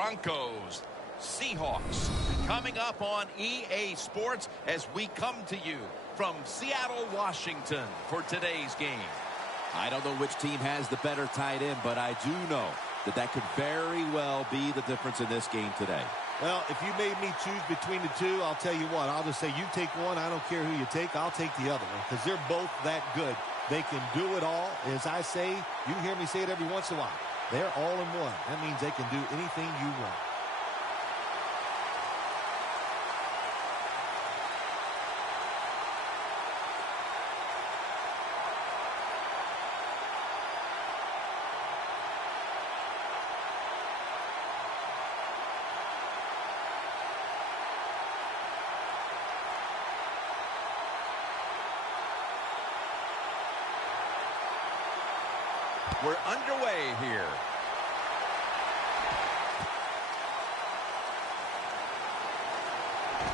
Broncos, Seahawks. Coming up on EA Sports as we come to you from Seattle, Washington for today's game. I don't know which team has the better tight end, but I do know that could very well be the difference in this game today. Well, if you made me choose between the two, I'll tell you what. I'll just say you take one. I don't care who you take. I'll take the other one because they're both that good. They can do it all. As I say, you hear me say it every once in a while. They're all in one. That means they can do anything you want. We're underway here.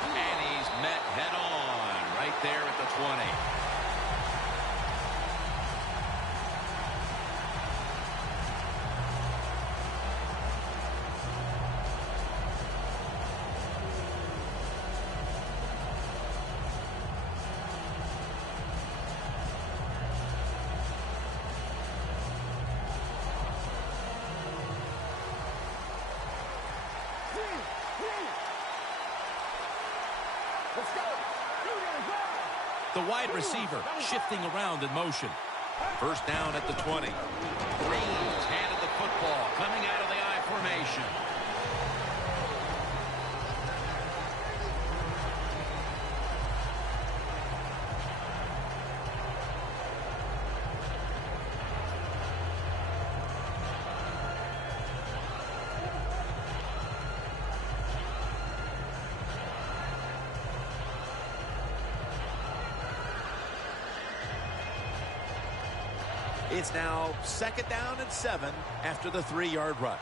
And he's met head on right there at the 20. The wide receiver shifting around in motion. First down at the 20. Reeves handed the football coming out of the I formation. It's now 2nd down and 7 after the 3-yard rush.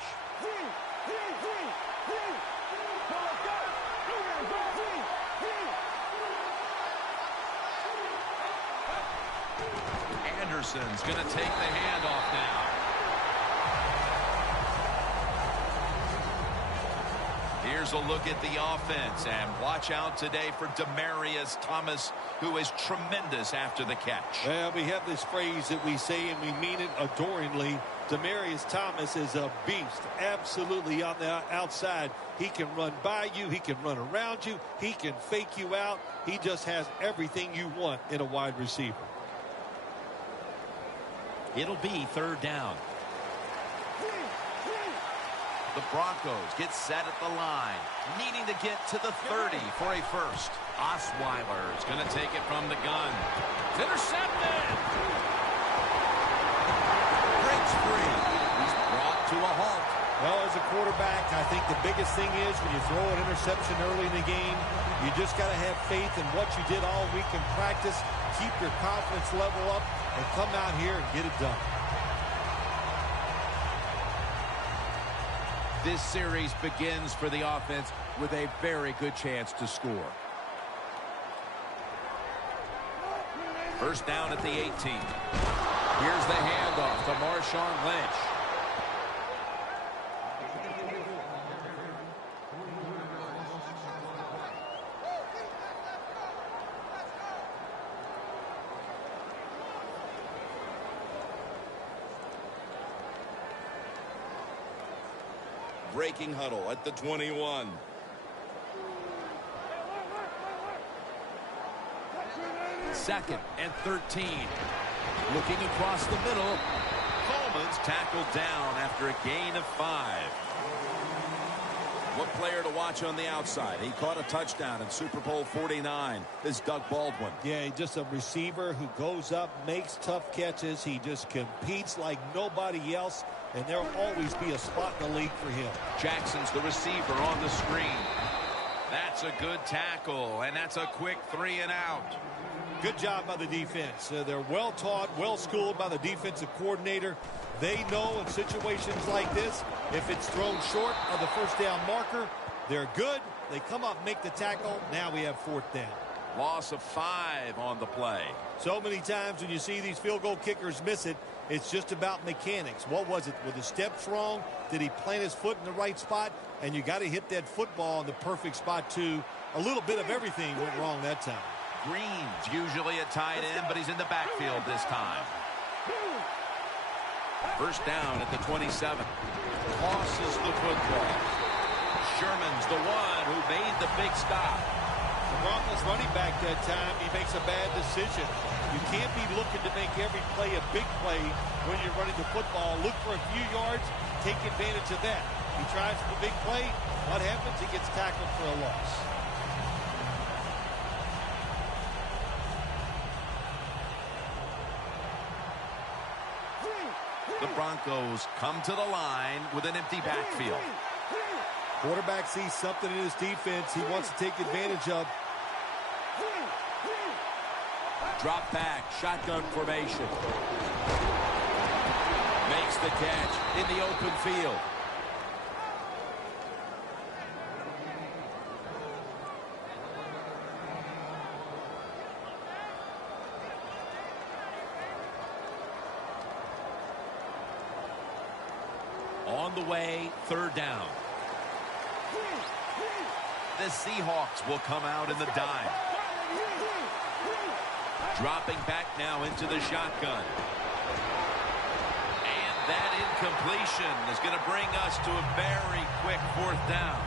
Anderson's going to take the handoff now. Here's a look at the offense, and watch out today for Demaryius Thomas, who is tremendous after the catch. Well, we have this phrase that we say, and we mean it adoringly. Demaryius Thomas is a beast, absolutely on the outside. He can run by you. He can run around you. He can fake you out. He just has everything you want in a wide receiver. It'll be 3rd down. The Broncos get set at the line, needing to get to the 30 for a first. Osweiler's going to take it from the gun. It's intercepted. Breaks free. He's brought to a halt. Well, as a quarterback, I think the biggest thing is when you throw an interception early in the game, you just got to have faith in what you did all week in practice, keep your confidence level up, and come out here and get it done. This series begins for the offense with a very good chance to score. First down at the 18. Here's the handoff to Marshawn Lynch. Breaking huddle at the 21. Second and 13. Looking across the middle. Coleman's tackled down after a gain of 5. What player to watch on the outside? He caught a touchdown in Super Bowl 49. Is Doug Baldwin. Yeah, just a receiver who goes up, makes tough catches. He just competes like nobody else, and there'll always be a spot in the league for him. Jackson's the receiver on the screen. That's a good tackle, and that's a quick 3 and out. Good job by the defense. They're well taught, well schooled by the defensive coordinator. They know in situations like this, if it's thrown short of the first down marker, they're good. They come up, make the tackle. Now we have 4th down. Loss of 5 on the play. So many times when you see these field goal kickers miss it, It's just about mechanics. What was it? Were the steps wrong? Did he plant his foot in the right spot? And you got to hit that football in the perfect spot, too. A little bit of everything went wrong that time. Green's usually a tight end, but he's in the backfield this time. First down at the 27. Tosses the football. Sherman's the one who made the big stop. The Broncos running back that time, he makes a bad decision. You can't be looking to make every play a big play when you're running the football. Look for a few yards, take advantage of that. He tries for the big play. What happens? He gets tackled for a loss. The Broncos come to the line with an empty backfield. Quarterback sees something in his defense he wants to take advantage of. Drop back, shotgun formation. Makes the catch in the open field. On the way, third down. The Seahawks will come out in the dime. Dropping back now into the shotgun. And that incompletion is going to bring us to a very quick fourth down.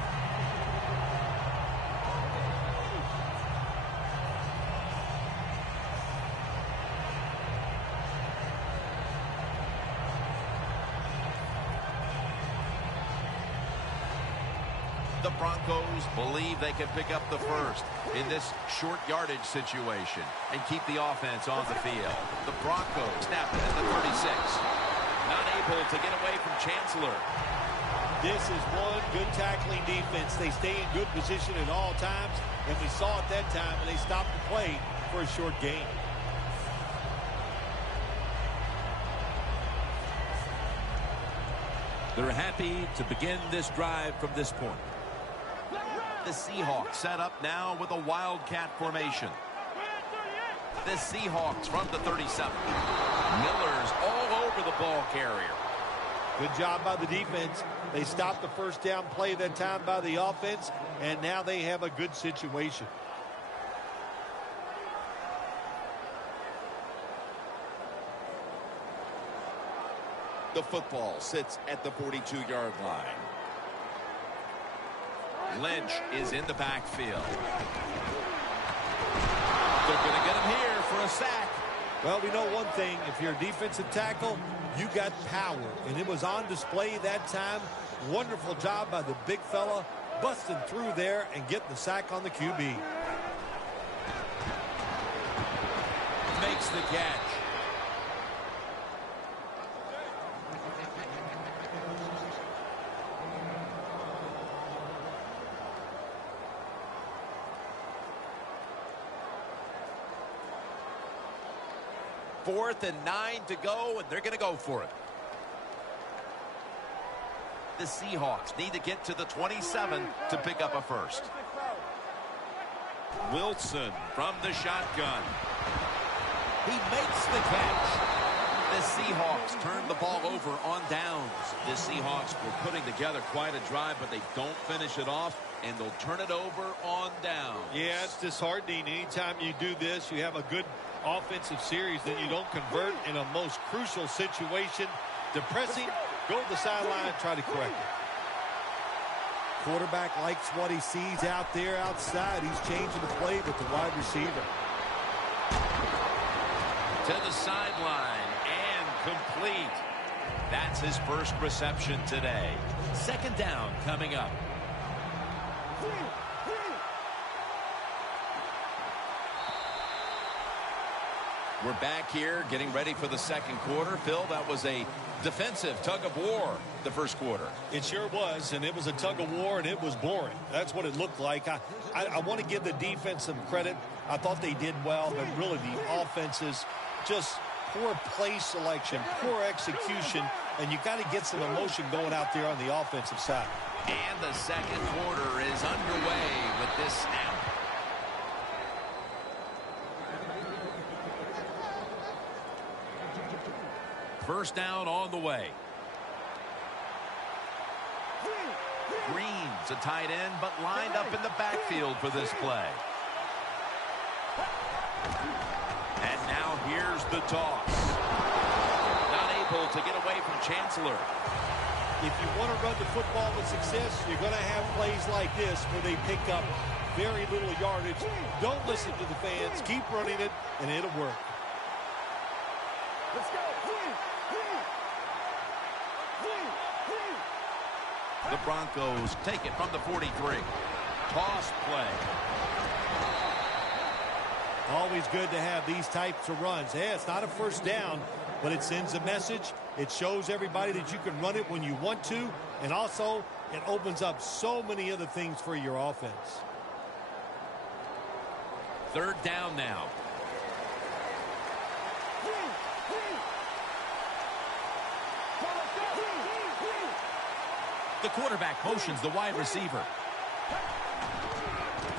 The Broncos believe they can pick up the first in this short yardage situation and keep the offense on the field. The Broncos snap it at the 36. Not able to get away from Chancellor. This is one good tackling defense. They stay in good position at all times, and we saw it that time when they stopped the play for a short gain. They're happy to begin this drive from this point. The Seahawks set up now with a wildcat formation. The Seahawks from the 37. Miller's all over the ball carrier. Good job by the defense. They stopped the first down play that time by the offense, and now they have a good situation. The football sits at the 42-yard line. Lynch is in the backfield. They're going to get him here for a sack. Well, we know one thing. If you're a defensive tackle, you got power. And it was on display that time. Wonderful job by the big fella, busting through there and getting the sack on the QB. Makes the catch. Fourth and 9 to go, and they're going to go for it. The Seahawks need to get to the 27 to pick up a first. Wilson from the shotgun. He makes the catch. The Seahawks turn the ball over on downs. The Seahawks were putting together quite a drive, but they don't finish it off, and they'll turn it over on downs. Yeah, it's disheartening. Anytime you do this, you have a good offensive series, then you don't convert in a most crucial situation. Depressing. Go to the sideline, try to correct it. Quarterback likes what he sees out there outside. He's changing the play with the wide receiver. To the sideline and complete. That's his first reception today. Second down coming up. We're back here getting ready for the second quarter. Phil, that was a defensive tug of war the first quarter. It sure was, and it was a tug of war, and it was boring. That's what it looked like. I want to give the defense some credit. I thought they did well, but really the offenses, just poor play selection, poor execution, and you got to get some emotion going out there on the offensive side. And the second quarter is underway with this snap. First down on the way. Green's a tight end, but lined up in the backfield for this play. And now here's the toss. Not able to get away from Chancellor. If you want to run the football with success, you're going to have plays like this where they pick up very little yardage. Don't listen to the fans. Keep running it, and it'll work. Let's go. The Broncos take it from the 43. Toss play. Always good to have these types of runs. Hey, it's not a first down, but it sends a message. It shows everybody that you can run it when you want to, and also it opens up so many other things for your offense. Third down now. The quarterback motions the wide receiver.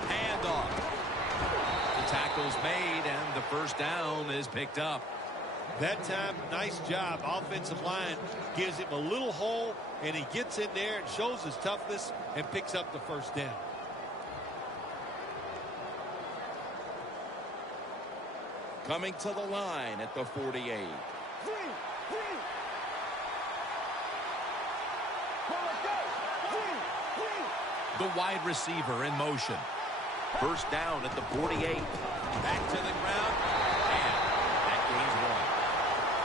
Handoff. The tackle's made, and the first down is picked up. That time, nice job. Offensive line gives him a little hole, and he gets in there and shows his toughness and picks up the first down. Coming to the line at the 48. The wide receiver in motion. First down at the 48. Back to the ground. And that gains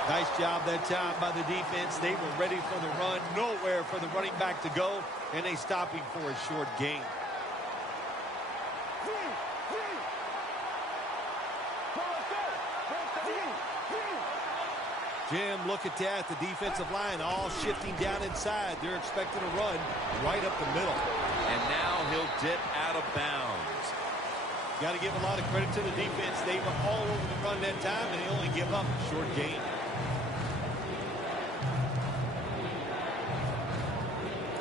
1. Nice job that time by the defense. They were ready for the run. Nowhere for the running back to go. And they stop him for a short gain. Jim, look at that. The defensive line all shifting down inside. They're expecting a run right up the middle. And now he'll dip out of bounds. Got to give a lot of credit to the defense. They were all over the run that time, and they only give up a short gain.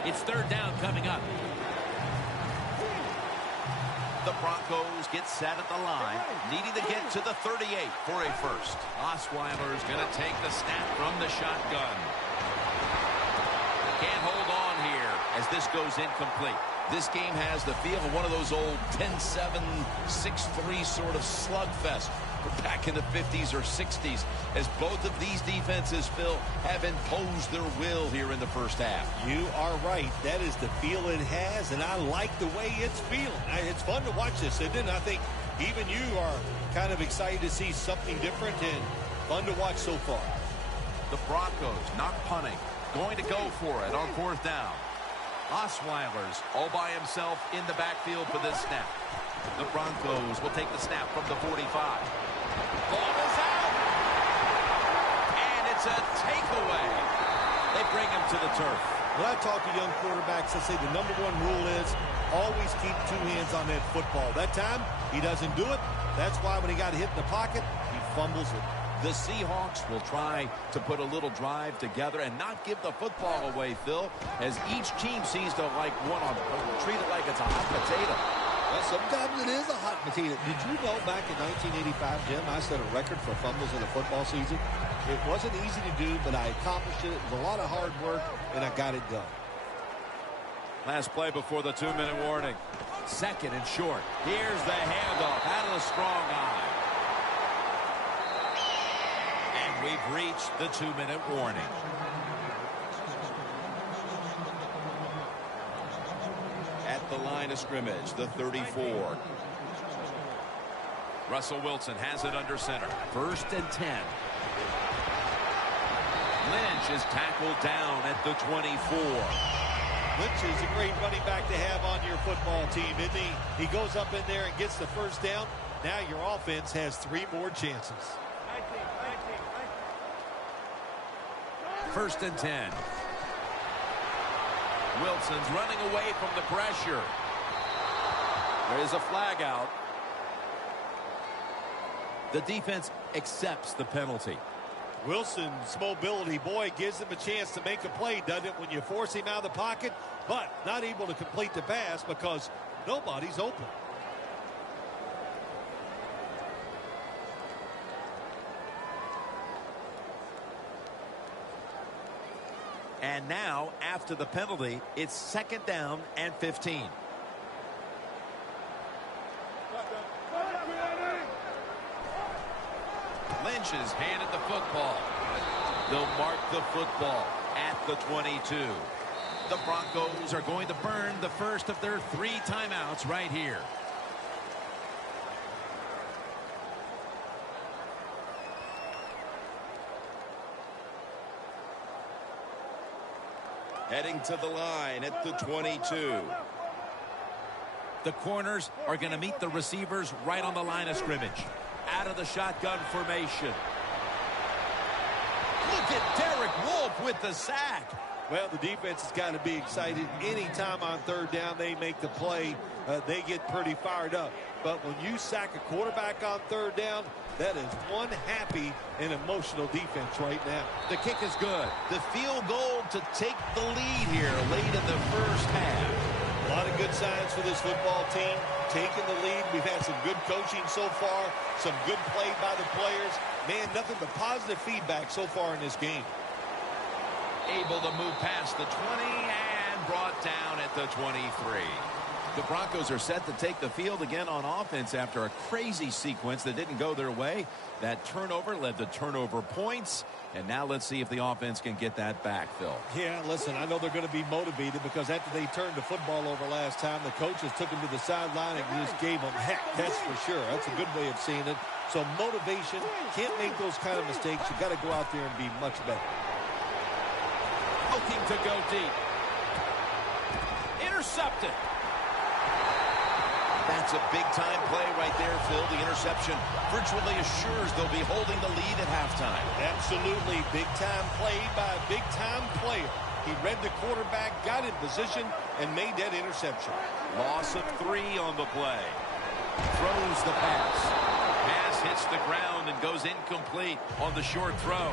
It's third down coming up. The Broncos get set at the line, needing to get to the 38 for a first. Osweiler's going to take the snap from the shotgun. Can't hold on here as this goes incomplete. This game has the feel of one of those old 10-7, 6-3 sort of slugfest back in the 50s or 60s, as both of these defenses, Phil, have imposed their will here in the first half. You are right. That is the feel it has, and I like the way it's feeling. It's fun to watch this, isn't it? I think even you are kind of excited to see something different and fun to watch so far. The Broncos not punting, going to go for it on fourth down. Osweiler's all by himself in the backfield for this snap. The Broncos will take the snap from the 45. Ball is out. And it's a takeaway. They bring him to the turf. When I talk to young quarterbacks, I say the number one rule is always keep two hands on that football. That time, he doesn't do it. That's why when he got hit in the pocket, he fumbles it. The Seahawks will try to put a little drive together and not give the football away, Phil, as each team seems to treat it like it's a hot potato. Well, sometimes it is a hot potato. Did you know back in 1985, Jim, I set a record for fumbles in a football season? It wasn't easy to do, but I accomplished it. It was a lot of hard work, and I got it done. Last play before the 2-minute warning. Second and short. Here's the handoff out of the strong eye. And we've reached the 2-minute warning. At the line of scrimmage, the 34. Russell Wilson has it under center. First and 10. Lynch is tackled down at the 24. Lynch is a great running back to have on your football team, isn't he? He goes up in there and gets the first down. Now your offense has 3 more chances. First and 10. Wilson's running away from the pressure. There's a flag out. The defense accepts the penalty. Wilson's mobility, boy, gives him a chance to make a play, doesn't it, when you force him out of the pocket, but not able to complete the pass because nobody's open. And now, after the penalty, it's 2nd down and 15. Lynch has handed the football. They'll mark the football at the 22. The Broncos are going to burn the first of their 3 timeouts right here. Heading to the line at the 22. The corners are going to meet the receivers right on the line of scrimmage. Out of the shotgun formation. Look at Derek Wolfe with the sack. Well, the defense has got to be excited. Anytime on 3rd down they make the play, they get pretty fired up. But when you sack a quarterback on 3rd down, that is one happy and emotional defense right now. The kick is good. The field goal to take the lead here late in the first half. A lot of good signs for this football team. Taking the lead. We've had some good coaching so far. Some good play by the players. Man, nothing but positive feedback so far in this game. Able to move past the 20 and brought down at the 23. The Broncos are set to take the field again on offense after a crazy sequence that didn't go their way. That turnover led to turnover points. And now let's see if the offense can get that back, Phil. Yeah, listen, I know they're going to be motivated because after they turned the football over last time, the coaches took them to the sideline and just gave them heck. That's for sure. That's a good way of seeing it. So motivation, can't make those kind of mistakes. You got to go out there and be much better. Looking to go deep. Intercepted. That's a big-time play right there, Phil. The interception virtually assures they'll be holding the lead at halftime. Absolutely. Big-time play by a big-time player. He read the quarterback, got in position, and made that interception. Loss of 3 on the play. Throws the pass. Pass hits the ground and goes incomplete on the short throw.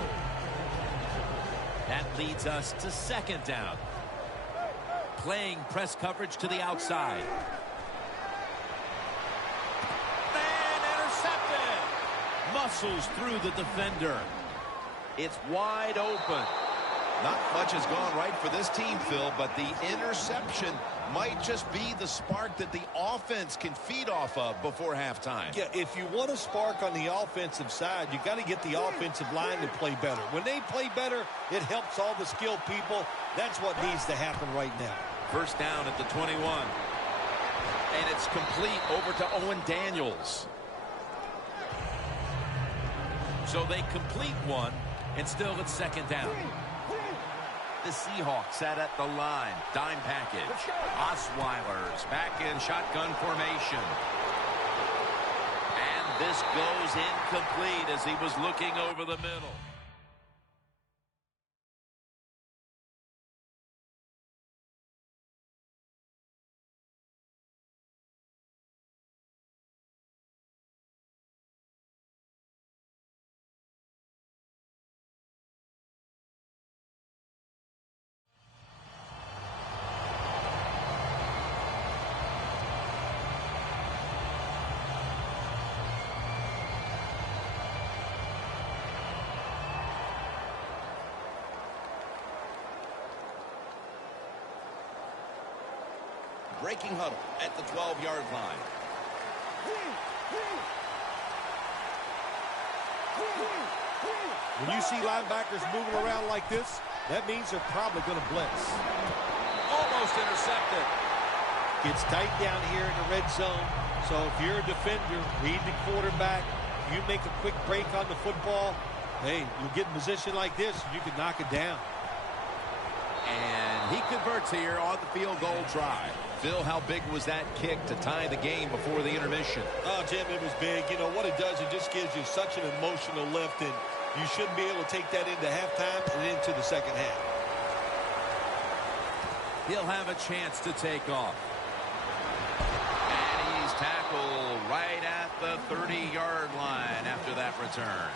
That leads us to 2nd down. Playing press coverage to the outside. Muscles through the defender. It's wide open. Not much has gone right for this team, Phil, but the interception might just be the spark that the offense can feed off of before halftime. Yeah, if you want a spark on the offensive side, you got to get the offensive line to play better. When they play better, it helps all the skilled people. That's what needs to happen right now. First down at the 21. And it's complete over to Owen Daniels. So they complete one, and still it's 2nd down. The Seahawks sat at the line. Dime package. Osweiler's back in shotgun formation. And this goes incomplete as he was looking over the middle. Breaking huddle at the 12-yard line. When you see linebackers moving around like this, that means they're probably going to blitz. Almost intercepted. Gets tight down here in the red zone. So if you're a defender, read the quarterback. You make a quick break on the football. Hey, you get in position like this, you can knock it down. And he converts here on the field goal try. Phil, how big was that kick to tie the game before the intermission? Oh, Jim, it was big. You know, what it does, it just gives you such an emotional lift, and you should be able to take that into halftime and into the second half. He'll have a chance to take off. And he's tackled right at the 30-yard line after that return.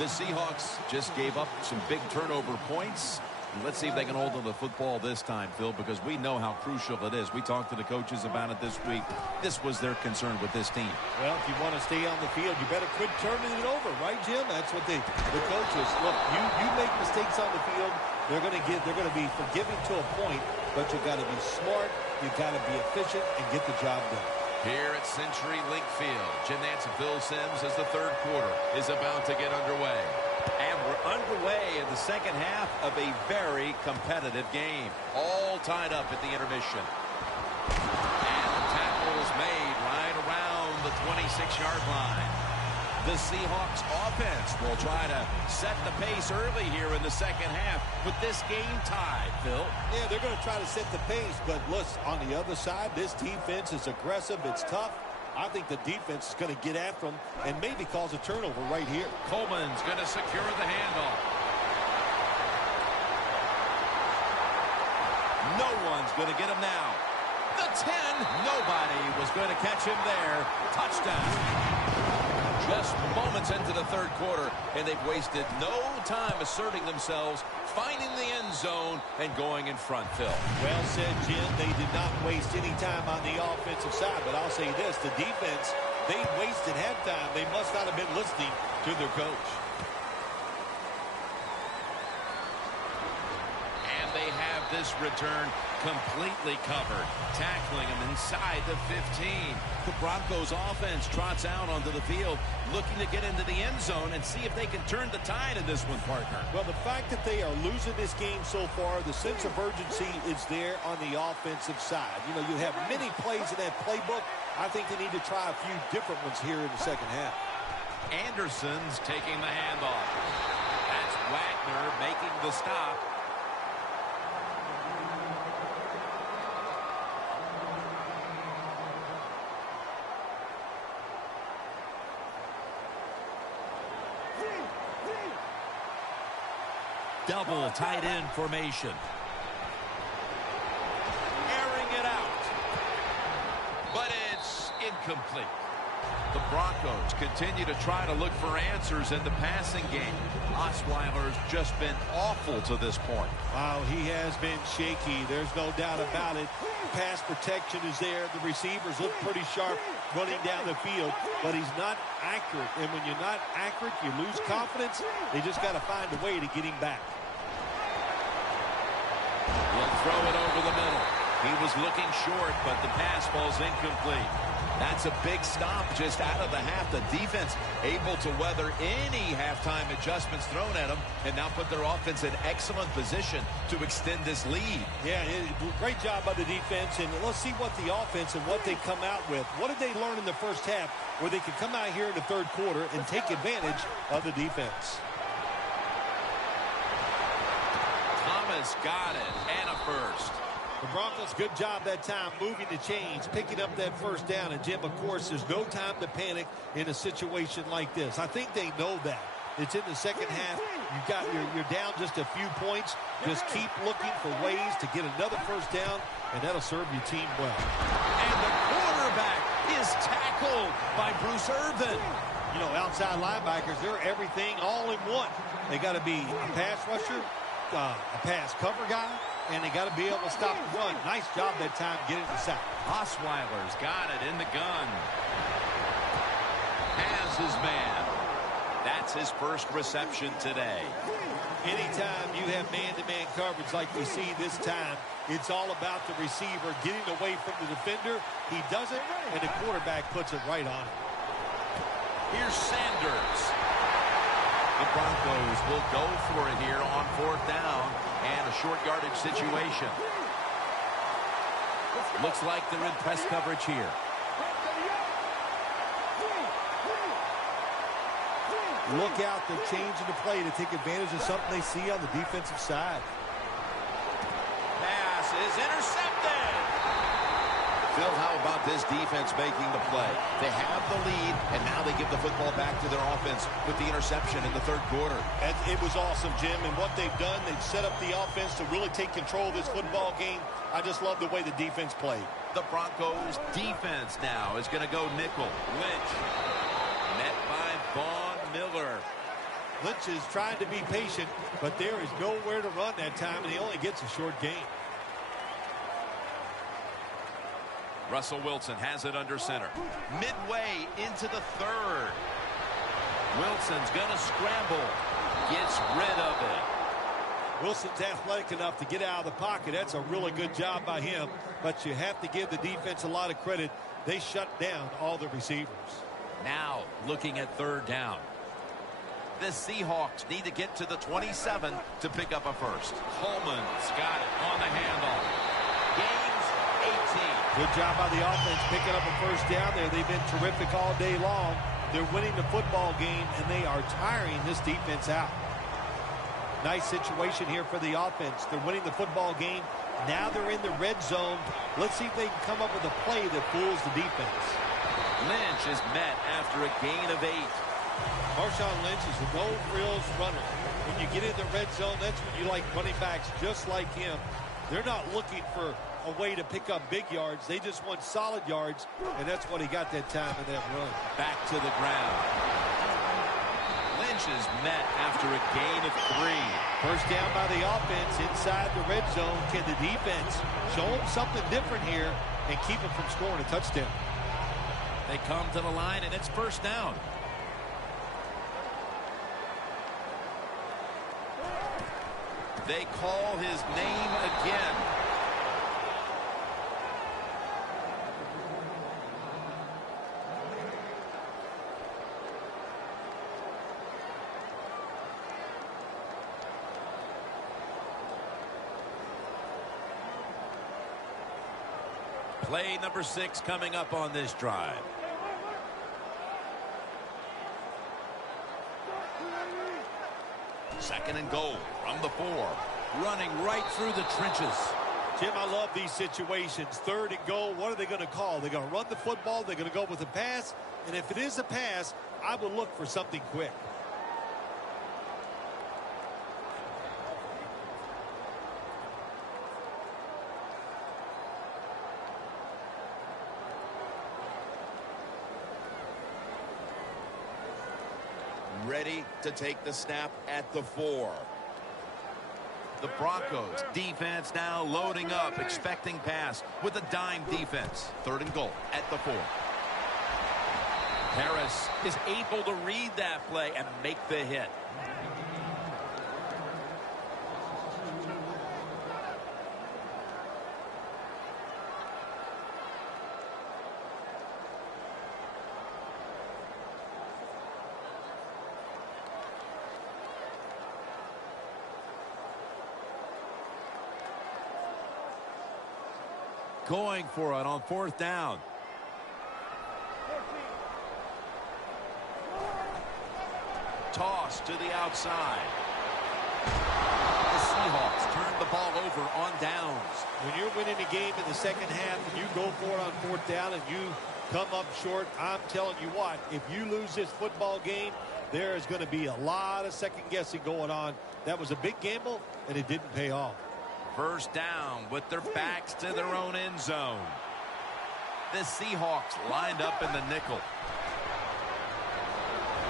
The Seahawks just gave up some big turnover points. Let's see if they can hold on to the football this time, Phil, because we know how crucial it is. We talked to the coaches about it this week. This was their concern with this team. Well, if you want to stay on the field, you better quit turning it over, right, Jim? That's what the coaches look. You make mistakes on the field, they're going to be forgiving to a point, but you got to be smart, you got to be efficient, and get the job done. Here at Century Link Field, Jim Nantz and Phil Simms as the third quarter is about to get underway. And we're underway in the second half of a very competitive game. All tied up at the intermission. And the tackle is made right around the 26-yard line. The Seahawks offense will try to set the pace early here in the second half with this game tied, Phil. Yeah, they're going to try to set the pace, but look, on the other side, this defense is aggressive. It's tough. I think the defense is going to get after them and maybe cause a turnover right here. Coleman's going to secure the handoff. No one's going to get him now. The 10. Nobody was going to catch him there. Touchdown. Just moments into the third quarter, and they've wasted no time asserting themselves, finding the end zone, and going in front, Phil. Well said, Jim. They did not waste any time on the offensive side, but I'll say this, the defense, they wasted halftime. They must not have been listening to their coach. And they have this return completely covered, tackling him inside the 15. The Broncos offense trots out onto the field, looking to get into the end zone and see if they can turn the tide in this one, partner. Well, the fact that they are losing this game so far, the sense of urgency is there on the offensive side. You know, you have many plays in that playbook. I think they need to try a few different ones here in the second half. Anderson's taking the handoff. That's Wagner making the stop. Double tight end formation. Airing it out. But it's incomplete. The Broncos continue to try to look for answers in the passing game. Osweiler's just been awful to this point. Wow, he has been shaky. There's no doubt about it. Pass protection is there. The receivers look pretty sharp running down the field, but he's not accurate. And when you're not accurate, you lose confidence. They just got to find a way to get him back. He'll throw it over the middle. He was looking short, but the pass falls incomplete. That's a big stop just out of the half. The defense able to weather any halftime adjustments thrown at them and now put their offense in excellent position to extend this lead. Yeah, great job by the defense, and let's see what the offense and what they come out with. What did they learn in the first half where they could come out here in the third quarter and take advantage of the defense? Thomas got it, and a first. The Broncos, good job that time moving the chains, picking up that first down. And, Jim, of course, there's no time to panic in a situation like this. I think they know that. It's in the second half. You're down just a few points. Just keep looking for ways to get another first down, and that'll serve your team well. And the quarterback is tackled by Bruce Irvin. You know, outside linebackers, they're everything all in one. They got to be a pass rusher, a pass cover guy, and they got to be able to stop the run. Nice job that time getting the sack. Osweiler's got it in the gun. Has his man. That's his first reception today. Anytime you have man-to-man coverage like we see this time, it's all about the receiver getting away from the defender. He does it, and the quarterback puts it right on him. Here's Sanders. The Broncos will go for it here on fourth down and a short yardage situation. Looks like they're in press coverage here. Look out, they're changing the play to take advantage of something they see on the defensive side. Pass is intercepted. Phil, how about this defense making the play? They have the lead, and now they give the football back to their offense with the interception in the third quarter. It was awesome, Jim, and what they've done, they've set up the offense to really take control of this football game. I just love the way the defense played. The Broncos defense now is going to go nickel. Lynch. Met by Vaughn Miller. Lynch is trying to be patient, but there is nowhere to run that time, and he only gets a short gain. Russell Wilson has it under center. Midway into the third. Wilson's going to scramble. Gets rid of it. Wilson's athletic enough to get out of the pocket. That's a really good job by him, but you have to give the defense a lot of credit. They shut down all the receivers. Now looking at third down. The Seahawks need to get to the 27 to pick up a first. Coleman's got it on the handoff. Gains 18. Good job by the offense picking up a first down there. They've been terrific all day long. They're winning the football game, and they are tiring this defense out. Nice situation here for the offense. They're winning the football game. Now they're in the red zone. Let's see if they can come up with a play that fools the defense. Lynch is met after a gain of 8. Marshawn Lynch is a no-frills runner. When you get in the red zone, that's when you like running backs just like him. They're not looking for a way to pick up big yards. They just want solid yards, and that's what he got that time in that run. Back to the ground. Lynch is met after a gain of 3. First down by the offense inside the red zone. Can the defense show them something different here and keep them from scoring a touchdown? They come to the line, and it's first down. They call his name again. Play number 6 coming up on this drive. Second and goal from the 4. Running right through the trenches. Jim, I love these situations. Third and goal. What are they going to call? They're going to run the football. They're going to go with a pass. And if it is a pass, I would look for something quick. Ready to take the snap at the 4. The Broncos defense now loading up, expecting pass with a dime defense. Third and goal at the 4. Harris is able to read that play and make the hit. Going for it on fourth down. Toss to the outside. The Seahawks turn the ball over on downs. When you're winning a game in the second half and you go for it on fourth down and you come up short, I'm telling you what, if you lose this football game, there is going to be a lot of second guessing going on. That was a big gamble, and it didn't pay off. First down with their backs to their own end zone. The Seahawks lined up in the nickel.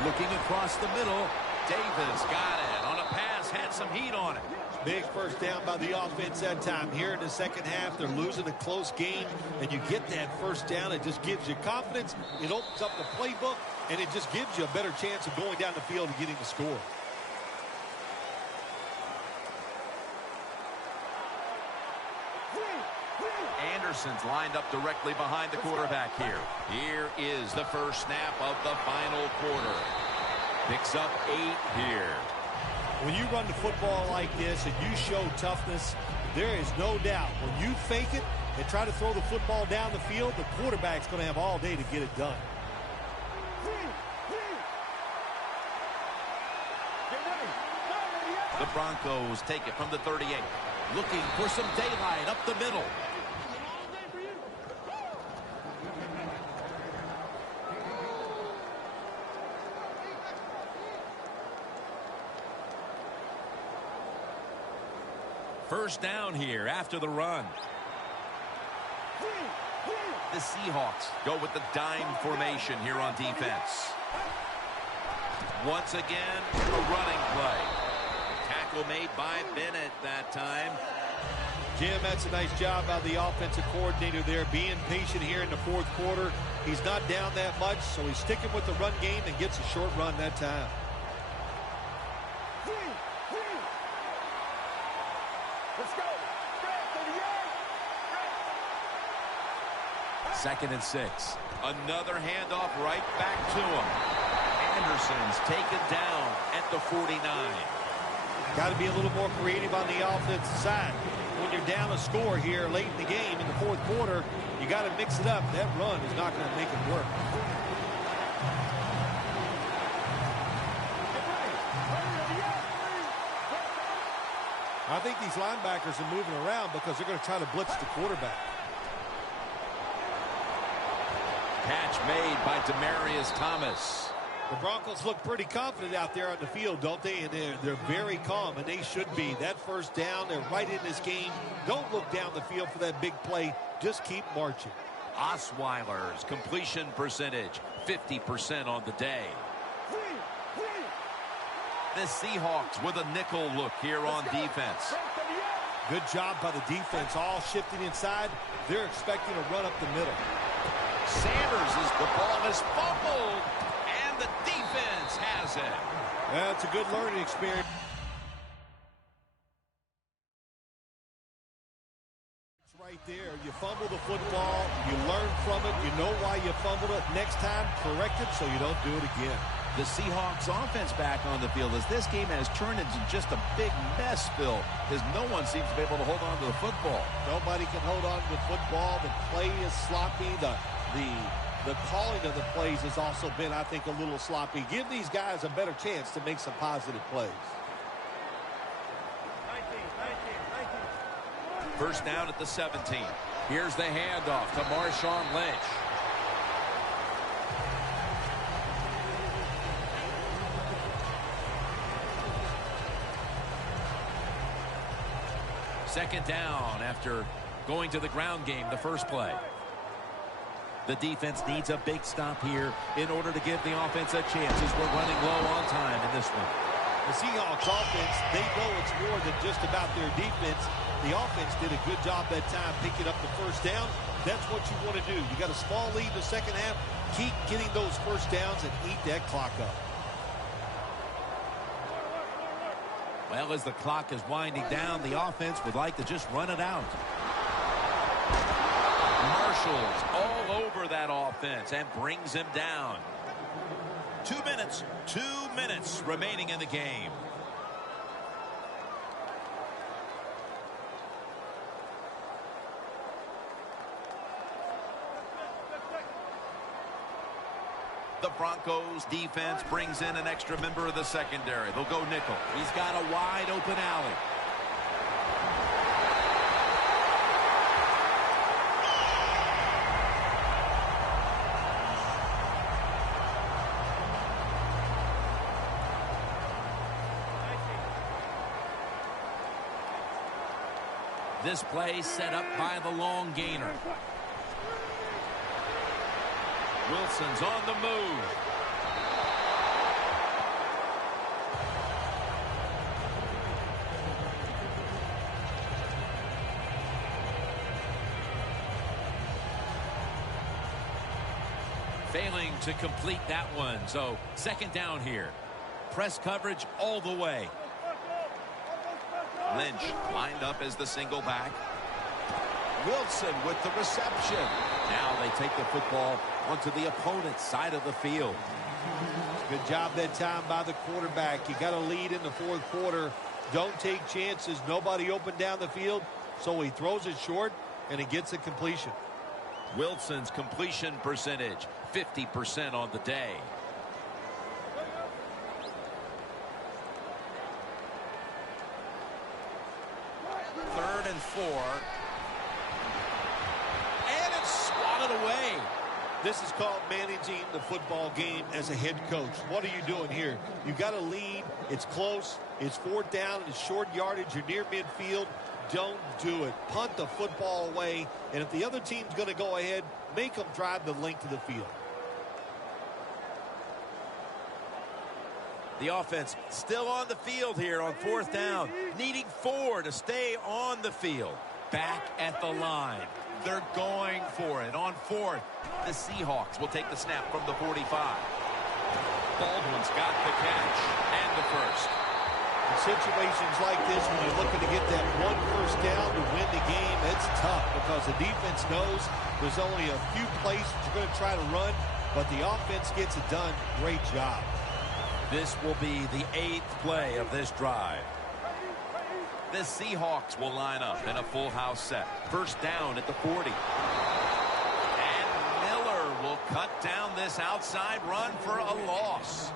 Looking across the middle, Davis got it on a pass, had some heat on it. Big first down by the offense that time. Here in the second half, they're losing a close game, and you get that first down. It just gives you confidence. It opens up the playbook, and it just gives you a better chance of going down the field and getting the score. Anderson's lined up directly behind the quarterback here. Here is the first snap of the final quarter. Picks up 8 here. When you run the football like this and you show toughness, there is no doubt when you fake it and try to throw the football down the field, the quarterback's going to have all day to get it done. The Broncos take it from the 38. Looking for some daylight up the middle. First down here after the run. The Seahawks go with the dime formation here on defense. Once again, a running play. Tackle made by Bennett that time. Jim, that's a nice job by the offensive coordinator there, being patient here in the fourth quarter. He's not down that much, so he's sticking with the run game and gets a short run that time. Let's go. 2nd and 6. Another handoff right back to him. Anderson's taken down at the 49. Got to be a little more creative on the offensive side. When you're down a score here late in the game in the fourth quarter, you got to mix it up. That run is not going to make it work. I think these linebackers are moving around because they're going to try to blitz the quarterback. Catch made by Demaryius Thomas. The Broncos look pretty confident out there on the field, don't they? And they're very calm, and they should be. That first down, they're right in this game. Don't look down the field for that big play. Just keep marching. Osweiler's completion percentage, 50% on the day. The Seahawks with a nickel look here on defense. Good job by the defense, all shifting inside. They're expecting a run up the middle. Sanders, as the ball is fumbled, and the defense has it. That's a good learning experience. Right there, you fumble the football, you learn from it, you know why you fumbled it. Next time, correct it so you don't do it again. The Seahawks offense back on the field as this game has turned into just a big mess, Phil, because no one seems to be able to hold on to the football. Nobody can hold on to the football. The play is sloppy. The calling of the plays has also been, I think, a little sloppy. Give these guys a better chance to make some positive plays. 19. First down at the 17. Here's the handoff to Marshawn Lynch. Second down after going to the ground game the first play. The defense needs a big stop here in order to give the offense a chance as we're running low on time in this one. The Seahawks offense, they know it's more than just about their defense. The offense did a good job that time picking up the first down. That's what you want to do. You got a small lead in the second half. Keep getting those first downs and eat that clock up. Well, as the clock is winding down, the offense would like to just run it out. Marshall's all over that offense and brings him down. 2 minutes remaining in the game. The Broncos defense brings in an extra member of the secondary. They'll go nickel. He's got a wide open alley. This play set up by the long gainer. Wilson's on the move. Failing to complete that one. So second down here. Press coverage all the way. Lynch lined up as the single back. Wilson with the reception. Now they take the football onto the opponent's side of the field. Good job that time by the quarterback. You got a lead in the fourth quarter. Don't take chances. Nobody open down the field. So he throws it short and he gets a completion. Wilson's completion percentage, 50% on the day. Third and 4. And it's swatted away. This is called managing the football game as a head coach. What are you doing here? You got a lead. It's close. It's fourth down. It's short yardage. You're near midfield. Don't do it. Punt the football away. And if the other team's going to go ahead, make them drive the length of the field. The offense still on the field here on 4th down, needing 4 to stay on the field. Back at the line. They're going for it on 4th. The Seahawks will take the snap from the 45. Baldwin's got the catch and the first. In situations like this, when you're looking to get that 1 first down to win the game, it's tough because the defense knows there's only a few plays that you're going to try to run, but the offense gets it done. Great job. This will be the 8th play of this drive. The Seahawks will line up in a full house set. First down at the 40. And Miller will cut down this outside run for a loss.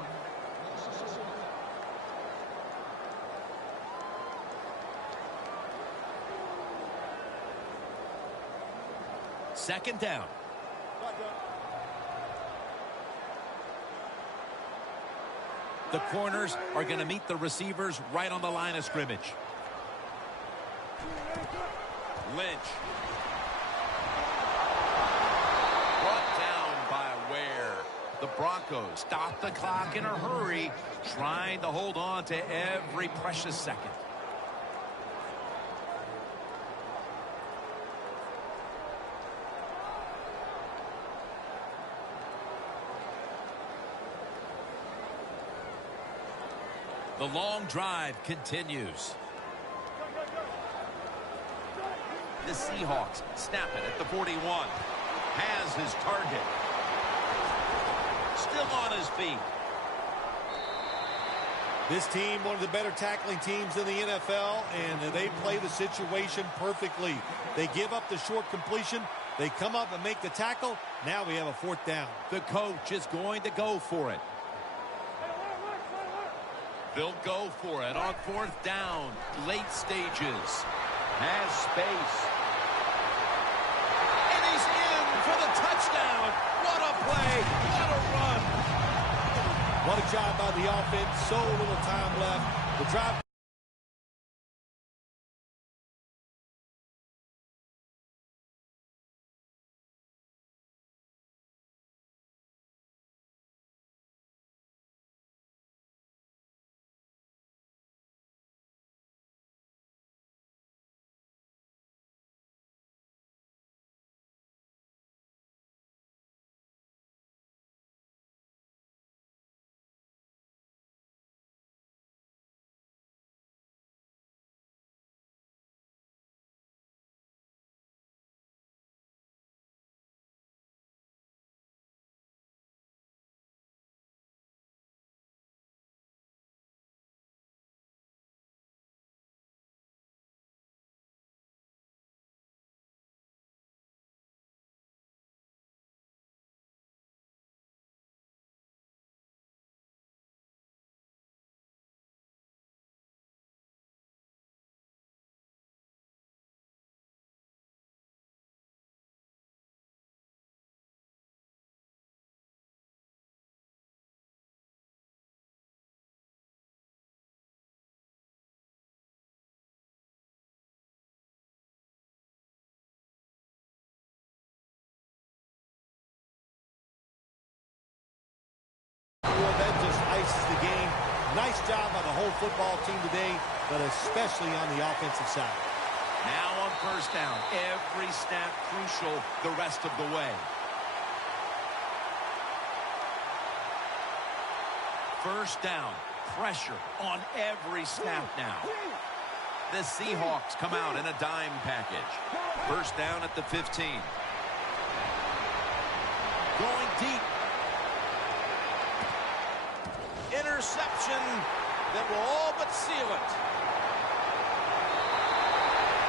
Second down. The corners are going to meet the receivers right on the line of scrimmage. Lynch. Brought down by Ware. The Broncos stop the clock in a hurry, trying to hold on to every precious second. The long drive continues. The Seahawks snap it at the 41. Has his target. Still on his feet. This team, one of the better tackling teams in the NFL, and they play the situation perfectly. They give up the short completion. They come up and make the tackle. Now we have a 4th down. The coach is going to go for it. They'll go for it on 4th down. Late stages. Has space. And he's in for the touchdown. What a play. What a run. What a job by the offense. So little time left. The drive. Well, that just ices the game. Nice job by the whole football team today, but especially on the offensive side. Now on first down. Every snap crucial the rest of the way. First down. Pressure on every snap now. The Seahawks come out in a dime package. First down at the 15. Going deep. Interception that will all but seal it.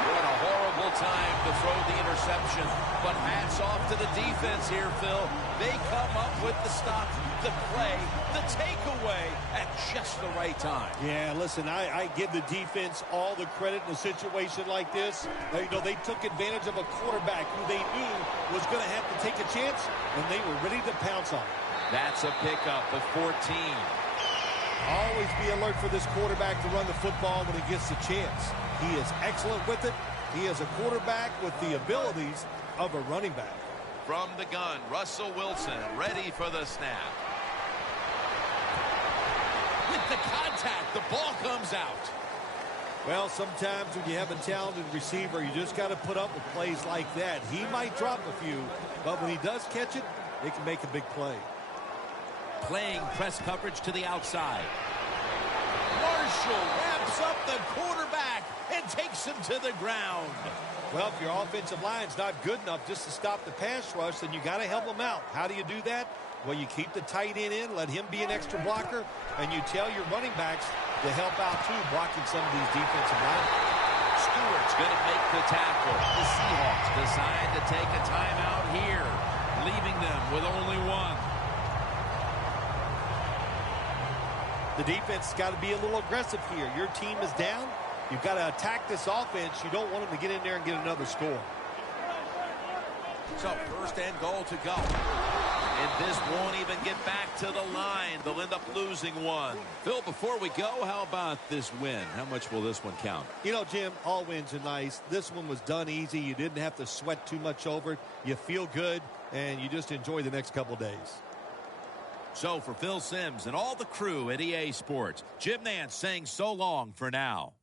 What a horrible time to throw the interception. But hats off to the defense here, Phil. They come up with the stop, the play, the takeaway at just the right time. Yeah, listen, I give the defense all the credit in a situation like this. They took advantage of a quarterback who they knew was going to have to take a chance, and they were ready to pounce on it. That's a pickup of 14. Always be alert for this quarterback to run the football when he gets the chance. He is excellent with it. He is a quarterback with the abilities of a running back. From the gun, Russell Wilson ready for the snap. with the contact. The ball comes out. Well, sometimes when you have a talented receiver, you just got to put up with plays like that. He might drop a few, but when he does catch it, it can make a big play. Playing press coverage to the outside. Marshall wraps up the quarterback and takes him to the ground. Well, if your offensive line's not good enough just to stop the pass rush, then you got to help them out. How do you do that? Well, you keep the tight end in, let him be an extra blocker, and you tell your running backs to help out, too, blocking some of these defensive linemen. Stewart's going to make the tackle. The Seahawks decide to take a timeout here, leaving them with only one. The defense has got to be a little aggressive here. Your team is down. You've got to attack this offense. You don't want them to get in there and get another score. So first and goal to go. And this won't even get back to the line. They'll end up losing one. Phil, before we go, how about this win? How much will this one count? You know, Jim, all wins are nice. This one was done easy. You didn't have to sweat too much over it. You feel good, and you just enjoy the next couple days. So for Phil Simms and all the crew at EA Sports, Jim Nance saying so long for now.